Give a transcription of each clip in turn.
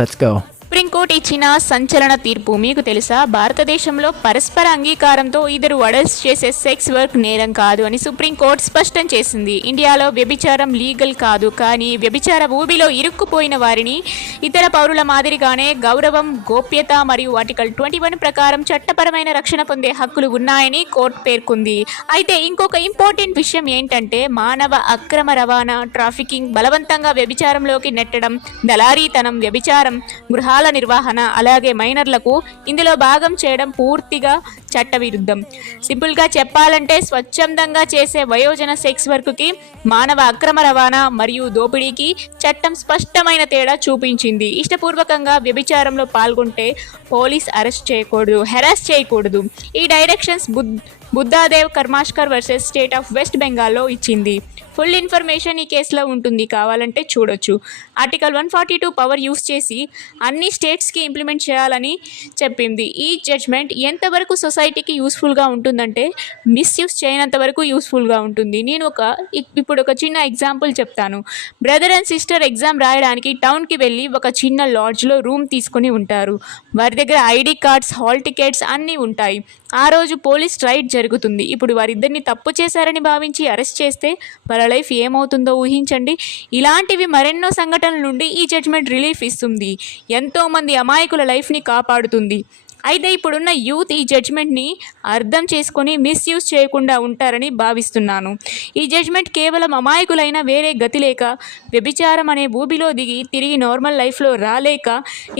Let's go. Supreme court ఇచ్చిన సంచలన తీర్పు మీకు తెలుసా? భారతదేశంలో పరస్పర అంగీకారంతో ఇద్దరు అడల్ట్స్ చేసే సెక్స్ వర్క్ నేరం కాదు అని సుప్రీంకోర్టు స్పష్టం చేసింది. ఇండియాలో వ్యభిచారం లీగల్ కాదు, కానీ వ్యభిచార ఊబిలో ఇరుక్కుపోయిన వారిని ఇతర పౌరుల మాదిరిగానే గౌరవం, గోప్యత మరియు ఆర్టికల్ 21 ప్రకారం చట్టపరమైన రక్షణ పొందే హక్కులు ఉన్నాయని కోర్టు పేర్కొంది. అయితే ఇంకొక ఇంపార్టెంట్ విషయం ఏంటంటే మానవ అక్రమ రవాణా, ట్రాఫికింగ్, బలవంతంగా వ్యభిచారంలోకి నెట్టడం, దళారీతనం, వ్యభిచారం, గృహాల నిర్వహణ, అలాగే మైనర్లకు ఇందులో భాగం చేయడం పూర్తిగా చట్టవిరుద్ధం. సింపుల్గా చెప్పాలంటే స్వచ్ఛందంగా చేసే వయోజన సెక్స్ వర్క్కి, మానవ అక్రమ రవాణా మరియు దోపిడీకి చట్టం స్పష్టమైన తేడా చూపించింది. ఇష్టపూర్వకంగా వ్యభిచారంలో పాల్గొంటే పోలీస్ అరెస్ట్ చేయకూడదు, హెరాస్ చేయకూడదు. ఈ directions Buddhadev Karmashkar versus state of west బెంగాల్లో ఇచ్చింది. ఫుల్ ఇన్ఫర్మేషన్ ఈ కేసులో ఉంటుంది, కావాలంటే చూడొచ్చు. ఆర్టికల్ 142 పవర్ యూస్ చేసి అన్ని స్టేట్స్కి ఇంప్లిమెంట్ చేయాలని చెప్పింది. ఈ జడ్జ్మెంట్ ఎంతవరకు సొసైటీకి యూస్ఫుల్గా ఉంటుందంటే మిస్యూస్ చేయనంత వరకు యూస్ఫుల్గా ఉంటుంది. నేను ఇప్పుడు ఒక చిన్న ఎగ్జాంపుల్ చెప్తాను. బ్రదర్ అండ్ సిస్టర్ ఎగ్జామ్ రాయడానికి టౌన్కి వెళ్ళి ఒక చిన్న లాడ్జ్లో రూమ్ తీసుకొని ఉంటారు. వారి దగ్గర ఐడి కార్డ్స్, హాల్ టికెట్స్ అన్నీ ఉంటాయి. ఆ రోజు పోలీస్ రైడ్ జరుగుతుంది. ఇప్పుడు వారిద్దరిని తప్పు చేశారని భావించి అరెస్ట్ చేస్తే వాళ్ళ లైఫ్ ఏమవుతుందో ఊహించండి. ఇలాంటివి మరెన్నో సంఘటనల నుండి ఈ జడ్జ్మెంట్ రిలీఫ్ ఇస్తుంది, ఎంతోమంది అమాయకుల లైఫ్ని కాపాడుతుంది. అయితే ఇప్పుడున్న యూత్ ఈ జడ్జ్మెంట్ని అర్థం చేసుకొని మిస్యూజ్ చేయకుండా ఉంటారని భావిస్తున్నాను. ఈ జడ్జ్మెంట్ కేవలం అమాయకులైన వేరే గతి లేక, వ్యభిచారం అనే ఊబిలో దిగి తిరిగి నార్మల్ లైఫ్లో రాలేక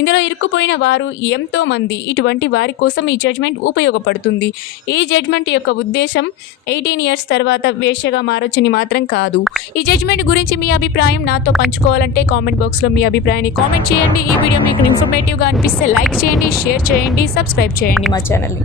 ఇందులో ఇరుక్కుపోయిన వారు ఎంతోమంది. ఇటువంటి వారి కోసం ఈ జడ్జ్మెంట్ ఉపయోగపడుతుంది. ఈ జడ్జ్మెంట్ యొక్క ఉద్దేశం 18 years తర్వాత వేశ్యగా మారొచ్చని మాత్రం కాదు. ఈ జడ్జ్మెంట్ గురించి మీ అభిప్రాయం నాతో పంచుకోవాలంటే కామెంట్ బాక్స్లో మీ అభిప్రాయాన్ని కామెంట్ చేయండి. ఈ వీడియో మీకు ఇన్ఫర్మేటివ్గా అనిపిస్తే లైక్ చేయండి, షేర్ చేయండి, సబ్స్క్రైబ్ చేయండి మా ఛానల్ని.